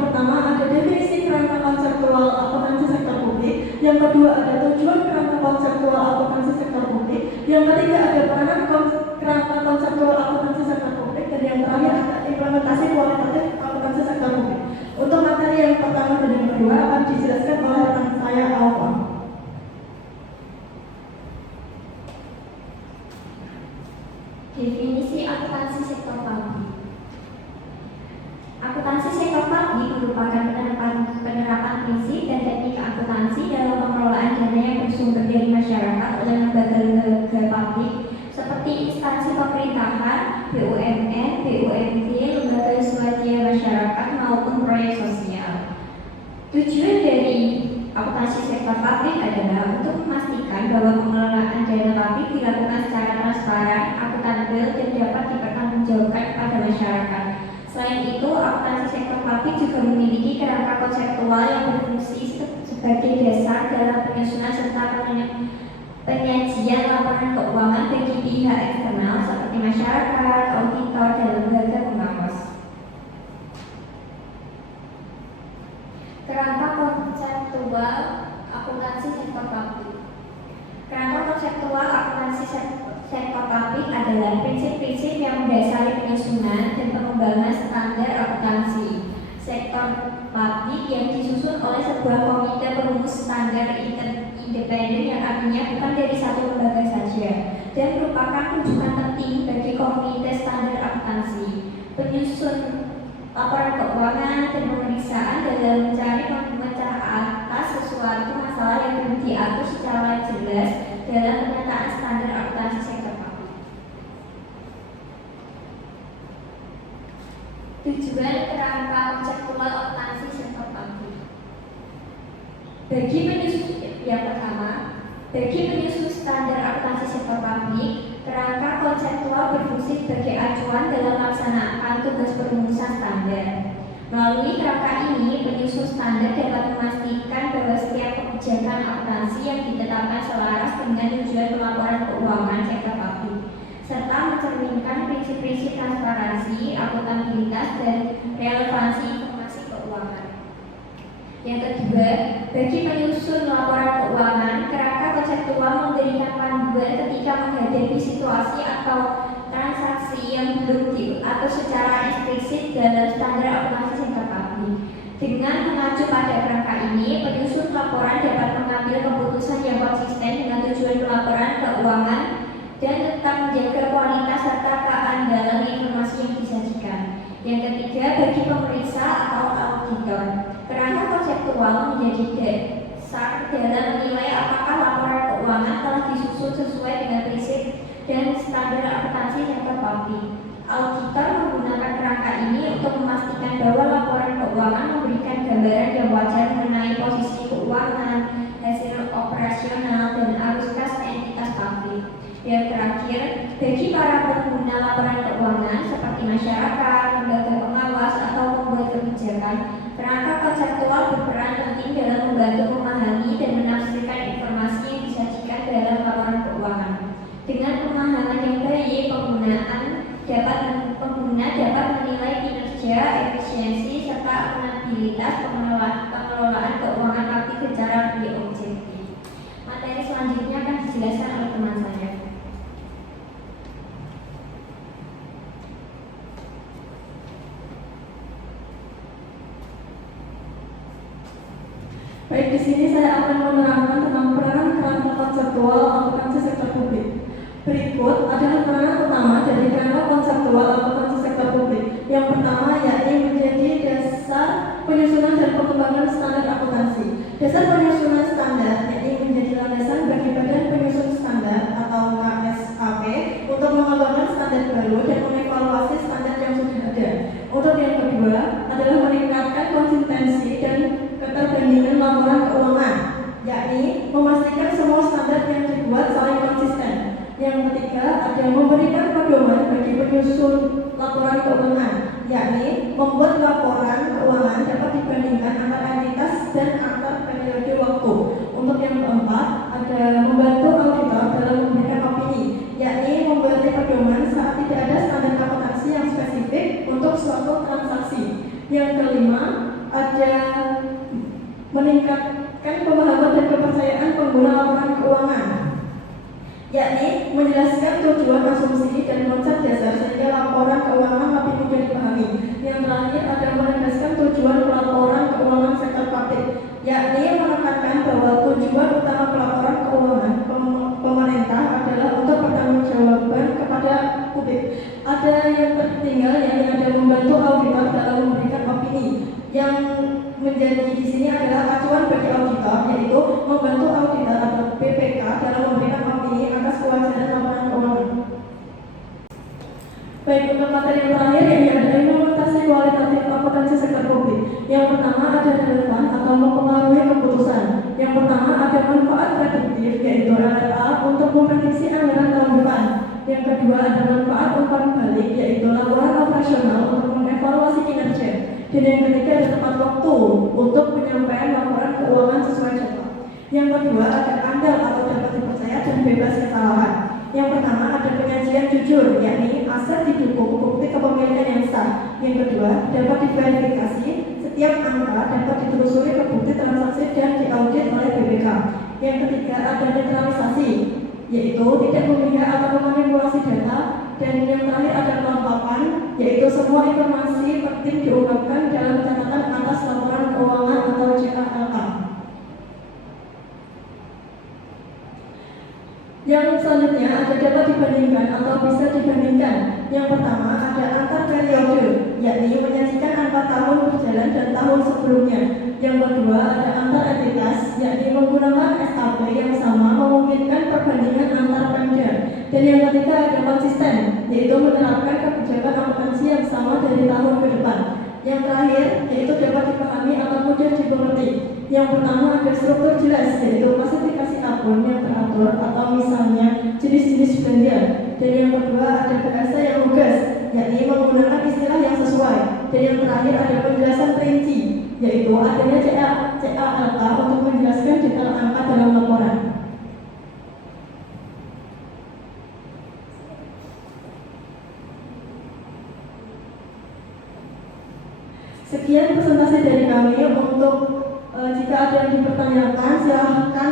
pertama ada definisi kerangka konseptual akuntansi sektor publik, yang kedua ada tujuan kerangka konseptual akuntansi sektor publik, yang ketiga ada peranan kerangka konseptual akuntansi sektor publik, dan yang terakhir ada implementasi kualitatif akuntansi sektor publik. Untuk materi yang pertama dan yang kedua akan dijelaskan oleh rekan saya Alfa. Definisi akuntansi sektor publik. Akuntansi sektor publik merupakan penerapan prinsip dan teknik akuntansi dalam pengelolaan dana yang bersumber dari masyarakat oleh lembaga-lembaga publik seperti instansi pemerintahan, BUMN, BUMD, lembaga swadaya masyarakat maupun proyek sosial. Tujuan dari akuntansi sektor publik adalah untuk memastikan bahwa pengelolaan dana publik dilakukan secara transparan, akuntabel, dan dapat dipertanggungjawabkan kepada masyarakat. Selain itu, akuntansi sektor publik juga memiliki kerangka konseptual yang berfungsi sebagai dasar dalam penyusunan serta penyajian laporan keuangan bagi pihak eksternal seperti masyarakat, auditor, dan lembaga pengawas. Kerangka konseptual akuntansi sektor publik. Kerangka konseptual akuntansi sektor publik adalah prinsip-prinsip yang mendasari penyusunan dan pengembangan standar akuntansi sektor publik yang disusun oleh sebuah komite perumus standar independen yang artinya bukan dari satu lembaga saja dan merupakan rujukan penting bagi komite standar akuntansi, penyusun laporan keuangan dan pemeriksaan dalam mencari memecah atas sesuatu masalah yang belum diatur secara jelas dalam penyataan standar akuntansi sektor publik. Tujuan kerangka konseptual akuntansi sektor publik. Bagi penyusun standar akuntansi sektor publik, kerangka konseptual berfungsi sebagai acuan dalam melaksanakan tugas perumusan standar. Melalui kerangka ini, penyusun standar dapat memastikan bahwa setiap kebijakan akuntansi yang ditetapkan selaras dengan tujuan pelaporan keuangan sektor publik, serta mencerminkan prinsip-prinsip transparansi, akuntabilitas, dan relevansi informasi keuangan. Yang kedua, bagi penyusun laporan keuangan, kerangka konseptual memberikan panduan ketika menghadapi situasi atau transaksi yang belum diatur secara eksplisit dalam standar akuntansi sektor publik. Dengan mengacu pada kerangka ini, penyusun laporan dapat mengambil keputusan yang konsisten dengan tujuan pelaporan keuangan dan tetap menjaga kualitas serta keandalan informasi yang disajikan. Yang ketiga, bagi pemeriksa atau auditor, kerangka konseptual menjadi dasar dalam menilai apakah laporan keuangan telah disusun sesuai dengan prinsip dan standar akuntansi sektor publik. Auditor menggunakan kerangka ini untuk memastikan bahwa laporan keuangan memberikan gambaran yang wajar mengenai posisi keuangan, hasil operasional, dan arus kas entitas publik. Yang terakhir, bagi para pengguna laporan keuangan seperti masyarakat, lembaga pengawas, atau pembuat kebijakan, kerangka konseptual berperan penting dalam membantu memahami dan menafsirkan informasi yang disajikan dalam laporan keuangan. Dengan pemahaman yang baik, pengguna dapat menilai kinerja, efisiensi, serta akuntabilitas pengelolaan keuangan publik secara lebih objektif. Materi selanjutnya akan dijelaskan oleh teman saya. Baik, di sini saya akan menerangkan tentang peranan kerangka konseptual akuntansi sektor publik. Berikut adalah peranan utama dari kerangka konseptual akuntansi sektor publik. Yang pertama yakni menjadi dasar penyusunan dan pengembangan standar akuntansi. Dasar penyusunan standar yakni menjadi landasan bagi badan penyusun standar atau KSAP untuk mengembangkan standar baru dan mengevaluasi standar yang sudah ada. Untuk yang kedua adalah meningkatkan konsistensi dan keterbandingan laporan keuangan, yakni memastikan semua standar yang dibuat saling konsisten. Yang ketiga ada memberikan pedoman bagi penyusun laporan keuangan, yakni membuat laporan keuangan dapat dibandingkan antar entitas dan antar periode waktu. Untuk yang keempat ada membantu auditor dalam memberikan opini, yakni membuat pedoman saat tidak ada standar akuntansi yang spesifik untuk suatu transaksi. Yang kelima ada meningkatkan pemahaman dan kepercayaan pengguna laporan keuangan, yakni menjelaskan tujuan, asumsi, dan konsep dasar sehingga laporan keuangan lebih mudah dipahami. Yang terakhir ada menegaskan tujuan pelaporan keuangan sektor publik, yakni menekankan bahwa tujuan utama pelaporan keuangan pemerintah adalah untuk pertanggungjawaban kepada publik. Ada yang tertinggal, yang ada membantu auditor dalam memberikan opini. Yang menjadi di sini adalah acuan bagi auditor, yaitu membantu auditor atau BPK dalam memberikan opini atas kewajaran laporan keuangan. Baik, untuk materi yang terakhir ini ada implementasi kualitatif akuntansi sektor publik. Yang pertama ada relevan atau mempengaruhi keputusan. Yang pertama ada manfaat prediktif, yaitu RLA untuk memprediksi anggaran tahun depan. Yang kedua ada manfaat umpan balik, yaitu laporan operasional untuk mengevaluasi kinerja. Dan yang ketiga ada tepat waktu untuk penyampaian laporan keuangan sesuai jadwal. Yang kedua ada andal atau dapat dipercaya dan bebas kesalahan. Yang pertama ada penyajian jujur, yakni aset didukung bukti kepemilikan yang sah. Yang kedua dapat diverifikasi, setiap angka dapat ditelusuri ke bukti transaksi dan diaudit oleh BPK. Yang ketiga ada netralisasi, yaitu tidak memihak atau memanipulasi data. Dan yang terakhir ada kelengkapan, yaitu semua informasi penting diungkapkan dalam catatan atas laporan keuangan atau CALK. Yang selanjutnya ada dapat dibandingkan atau bisa dibandingkan. Yang pertama ada antar periode, yakni menyajikan angka tahun berjalan dan tahun sebelumnya. Yang kedua ada antar entitas, yakni menggunakan SAP yang sama memungkinkan perbandingan antar pemda. Dan yang ketiga ada konsisten, yaitu menerapkan kebijakan akuntansi yang sama dari tahun ke depan. Yang terakhir yaitu dapat dipahami atau mudah dimengerti. Yang pertama ada struktur jelas, yaitu klasifikasi akun yang teratur atau misalnya jenis-jenis belanja. Dan yang kedua ada bahasa yang lugas, yakni menggunakan istilah yang sesuai. Dan yang terakhir ada penjelasan rinci, yaitu adanya CALK untuk menjelaskan detail angka dalam laporan. Sekian presentasi dari kami. Untuk jika ada yang dipertanyakan silahkan